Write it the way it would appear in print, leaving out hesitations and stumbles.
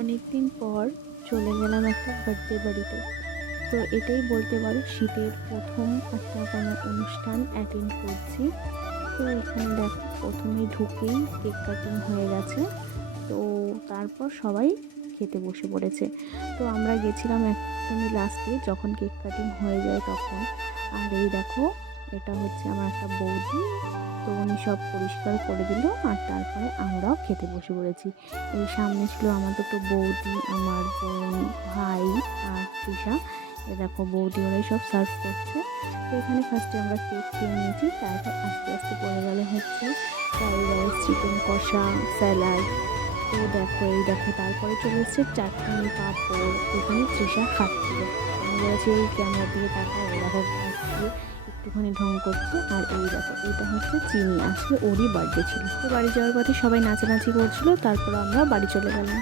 অনেক দিন পর চলে গেলাম একটা বার্থডে বাড়িতে। তো এটাই বলতে পারো শীতের প্রথম একটা কোনো অনুষ্ঠান অ্যাটেন্ড করছি। তো এখানে দেখো প্রথমে ঢুকেই কেক কাটিং হয়ে গেছে। তো তারপর সবাই খেতে বসে পড়েছে। তো আমরা গেছিলাম একদমই লাস্টে যখন কেক কাটিং হয়ে যায় তখন। আর এই দেখো এটা হচ্ছে আমার একটা বৌদি। তো উনি সব পরিষ্কার করে দিল আর তারপরে আমরাও খেতে বসে পড়েছি। এই সামনে ছিল আমার দুটো বৌদি, আমার বোন, ভাই আর তৃষা। এ দেখো বৌদি ওরাই সব সার্ভ করছে। তো এখানে ফার্স্টে আমরা কেক খেয়ে নিয়েছি, তারপর আস্তে আস্তে পড়ে গেল হচ্ছে ফ্রাইড রাইস, চিকেন কষা, স্যালাড। তো দেখো এই দেখো তারপরে চলে এসছে চাটনি, পাঁপড়। এখানে তৃষা খাচ্ছিল। আমি বলেছি এই ক্যামেরার দিকে তাকাও, এই দেখো খাচ্ছি, একটুখানি ঢং করছে। আর এই দেখো এটা হচ্ছে চিনি, আজকে ওরই বার্থডে ছিল। তো বাড়ি যাওয়ার পথে সবাই নাচানাচি করছিল, তারপর আমরা বাড়ি চলে গেলাম।